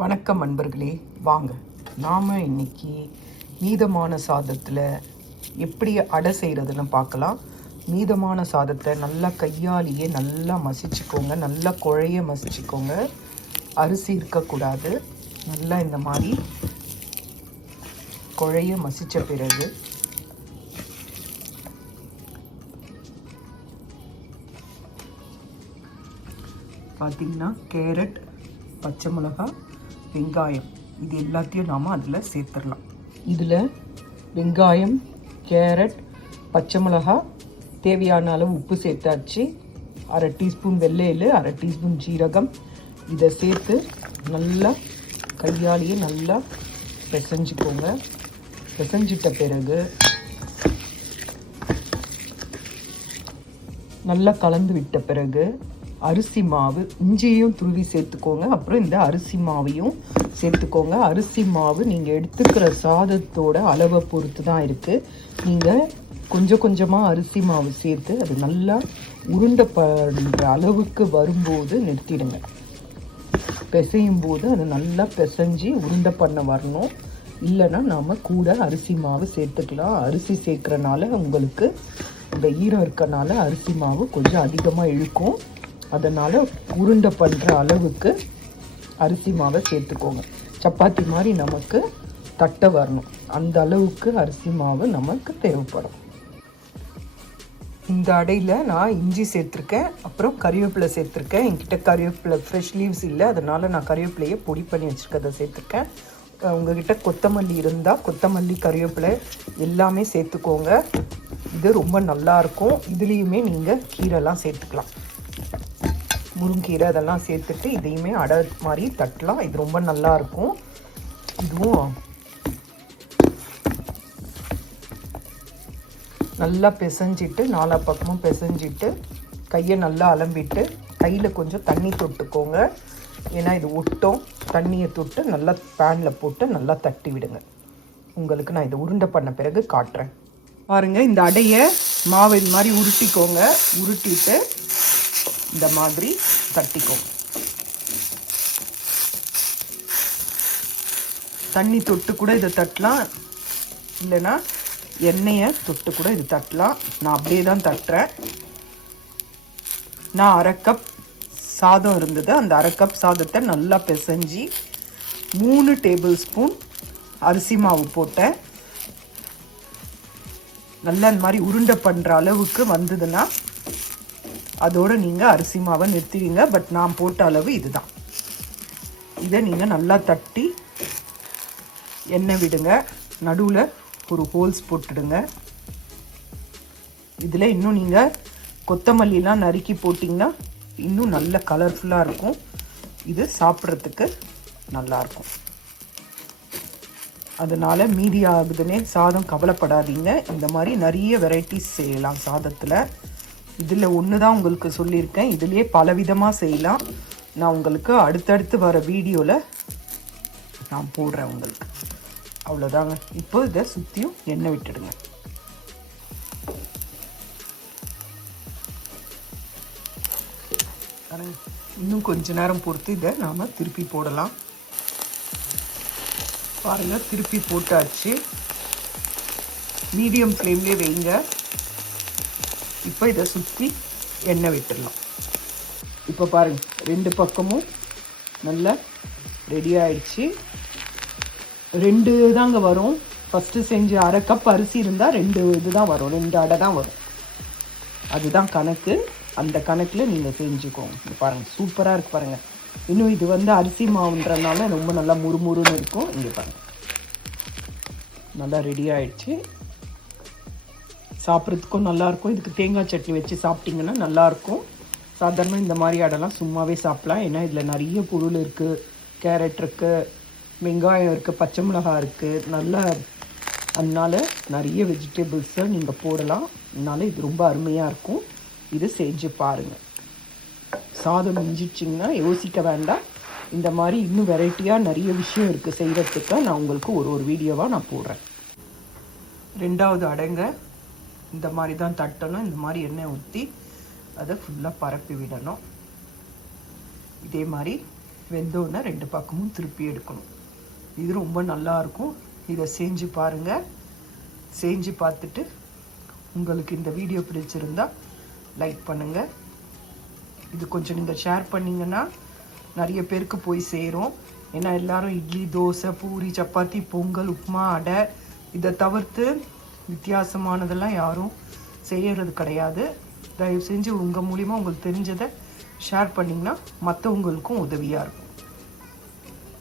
வணக்கம் அன்பர்களே. வாங்க நாம் இன்னைக்கு மீதமான சாதத்தில் எப்படி அடை செய்கிறதுன்னு பார்க்கலாம். மீதமான சாதத்தை நல்லா கையாலேயே நல்லா மசிச்சுக்கோங்க. நல்லா குழைய மசிச்சுக்கோங்க. அரிசி இருக்கக்கூடாது. நல்லா இந்த மாதிரி குழைய மசித்த பிறகு பார்த்திங்கன்னா கேரட் பச்சை மிளகாய் வெங்காயம். இது எல்லாத்தையும் நாம் அதில் சேர்த்துடலாம். இதில் வெங்காயம் கேரட் பச்சை மிளகாய் தேவையான அளவு உப்பு சேர்த்தாச்சு. அரை டீஸ்பூன் வெள்ளையில் அரை டீஸ்பூன் ஜீரகம். இதை சேர்த்து நல்லா கையாலேயே நல்லா பிசைஞ்சுக்கோங்க. பிசைஞ்சிட்ட பிறகு நல்லா கலந்து விட்ட பிறகு அரிசி மாவு இஞ்சியும் துருவி சேர்த்துக்கோங்க. அப்புறம் இந்த அரிசி மாவையும் சேர்த்துக்கோங்க. அரிசி மாவு நீங்கள் எடுத்துக்கிற சாதத்தோட அளவை பொறுத்து தான் இருக்குது நீங்கள் கொஞ்சம் கொஞ்சமாக அரிசி மாவு சேர்த்து அது நல்லா உருண்டை பண்ணுற அளவுக்கு வரும்போது நிறுத்திடுங்க. பிசையும் போது அது நல்லா பிசைஞ்சு உருண்டை பண்ண வரணும். இல்லைன்னா நாம் கூட அரிசி மாவு சேர்த்துக்கலாம். அரிசி சேர்க்குறனால உங்களுக்கு இந்த ஈரம் இருக்கனால அரிசி மாவு கொஞ்சம் அதிகமாக இழுக்கும். அதனால் உருண்டை பண்ணுற அளவுக்கு அரிசி மாவை சேர்த்துக்கோங்க. சப்பாத்தி மாதிரி நமக்கு தட்டை வரணும். அந்த அளவுக்கு அரிசி மாவு நமக்கு தேவைப்படும். இந்த அடையில் நான் இஞ்சி சேர்த்துருக்கேன். அப்புறம் கறிவேப்பிலை சேர்த்துருக்கேன். என்கிட்ட கறிவேப்பிலை ஃப்ரெஷ் லீவ்ஸ் இல்லை. அதனால் நான் கறிவேப்பிலையே பொடி பண்ணி வச்சுருக்கதை சேர்த்துருக்கேன். உங்ககிட்ட கொத்தமல்லி இருந்தால் கொத்தமல்லி கறிவேப்பிலை எல்லாமே சேர்த்துக்கோங்க. இது ரொம்ப நல்லாயிருக்கும் இதுலேயுமே நீங்கள் கீரைலாம் சேர்த்துக்கலாம். முருங்கீரை அதெல்லாம் சேர்த்துட்டு இதையுமே அடை மாதிரி தட்டலாம். இது ரொம்ப நல்லா இருக்கும். இதுவும் நல்லா பிசைஞ்சிட்டு நாலா பக்கமும் பிசைஞ்சிட்டு கையை நல்லா அலம்பிட்டு கையில் கொஞ்சம் தண்ணி தொட்டுக்கோங்க. ஏன்னா இது ஒட்டும். தண்ணியை தொட்டு நல்லா பேனில் போட்டு நல்லா தட்டி விடுங்க. உங்களுக்கு நான் இதை உருண்டை பண்ண பிறகு காட்டுறேன். பாருங்கள் இந்த அடையை மாவு இது மாதிரி உருட்டிக்கோங்க. உருட்டிட்டு இந்த மாதிரி தட்டிக்கும் தண்ணி தொட்டு கூட இதை தட்டலாம். இல்லைன்னா எண்ணெயை தொட்டு கூட இது தட்டலாம். நான் அப்படியே தான் தட்டுறேன். நான் அரை கப் சாதம் இருந்தது. அந்த அரை கப் சாதத்தை நல்லா பிசைஞ்சி மூணு டேபிள் ஸ்பூன் அரிசி மாவு போட்டேன். நல்லா இந்த மாதிரி உருண்டை பண்ணுற அளவுக்கு வந்ததுன்னா அதோடு நீங்கள் அரிசி மாவை நிறுத்துவீங்க பட் நான் போட்ட அளவு இதுதான். இதை நீங்கள் நல்லா தட்டி எண்ணெய் விடுங்க. நடுவில் ஒரு ஹோல்ஸ் போட்டுடுங்க. இதில் இன்னும் நீங்கள் கொத்தமல்லிலாம் நறுக்கி போட்டிங்கன்னா இன்னும் நல்ல கலர்ஃபுல்லாக இருக்கும். இது சாப்பிட்றதுக்கு நல்லாயிருக்கும் அதனால் மீதி ஆகுதுன்னே சாதம் கவலைப்படாதீங்க. இந்த மாதிரி நிறைய வெரைட்டிஸ் செய்யலாம் சாதத்தில். இதில் ஒன்று தான் உங்களுக்கு சொல்லியிருக்கேன். இதுலேயே பலவிதமாக செய்யலாம். நான் உங்களுக்கு அடுத்தடுத்து வர வீடியோவில் நான் போடுறேன் உங்களுக்கு. அவ்வளோதாங்க இப்போ இதை சுற்றியும் எண்ணெய் விட்டுடுங்க. இன்னும் கொஞ்ச நேரம் பொறுத்து இதை நாம் திருப்பி போடலாம். பாருங்கள் திருப்பி போட்டாச்சு. மீடியம் ஃப்ளேம்லேயே வைங்க. இப்போ இதை சுற்றி எண்ணெய் விட்டுடலாம் இப்போ பாருங்கள் ரெண்டு பக்கமும் நல்லா ரெடி ஆயிடுச்சு. ரெண்டு தாங்க வரும். ஃபஸ்ட்டு செஞ்சு அரை கப் அரிசி இருந்தால் ரெண்டு இது தான் வரும் ரெண்டு அடை தான் வரும். அதுதான் கணக்கு. அந்த கணக்கில் நீங்கள் செஞ்சுக்கோங்க. பாருங்கள் சூப்பராக இருக்கு பாருங்கள் இன்னும் இது வந்து அரிசி மாவுன்றனால ரொம்ப நல்லா முறுமுறுன்னு இருக்கும். இங்கே பாருங்கள் நல்லா ரெடி ஆயிடுச்சு. சாப்பிட்றதுக்கும் நல்லாயிருக்கும். இதுக்கு தேங்காய் சட்னி வச்சு சாப்பிட்டிங்கன்னா நல்லாயிருக்கும். சாதாரண இந்த மாதிரி அடைலாம் சும்மாவே சாப்பிட்லாம். ஏன்னா இதில் நிறைய பொருள் இருக்குது கேரட் இருக்குது வெங்காயம் இருக்குது பச்சை மிளகாய் இருக்குது நல்ல அதனால நிறைய வெஜிடபிள்ஸை நீங்கள் போடலாம். அதனால் இது ரொம்ப அருமையாக இருக்கும். இது செஞ்சு பாருங்கள் சாதம் மிஞ்சிச்சிங்கன்னா யோசிக்க வேண்டாம். இந்த மாதிரி இன்னும் வெரைட்டியாக நிறைய விஷயம் இருக்குது செய்கிறதுக்கு நான் உங்களுக்கு ஒரு ஒரு வீடியோவாக நான் போடுறேன். ரெண்டாவது அடங்க. இந்த மாதிரி தான் தட்டணும் இந்த மாதிரி எண்ணெய் ஊற்றி அதை ஃபுல்லாக பரப்பி விடணும். இதே மாதிரி வெந்தோடனே ரெண்டு பக்கமும் திருப்பி எடுக்கணும். இது ரொம்ப நல்லா இருக்கும். இதை செஞ்சு பாருங்கள் செஞ்சு பார்த்துட்டு உங்களுக்கு இந்த வீடியோ பிடிச்சிருந்தா லைக் பண்ணுங்கள் இது கொஞ்சம் நீங்கள் ஷேர் பண்ணிங்கன்னா நிறைய பேருக்கு போய் சேரும். ஏன்னா எல்லாரும் இட்லி தோசை பூரி சப்பாத்தி பொங்கல் உப்புமா அடை இதை தவிர்த்து வித்தியாசமானதெல்லாம் யாரும் செய்கிறது கிடையாது. தயவு செஞ்சு உங்கள் மூலிமா உங்களுக்கு தெரிஞ்சதை ஷேர் பண்ணிங்கன்னா மற்றவங்களுக்கும் உதவியாக இருக்கும்.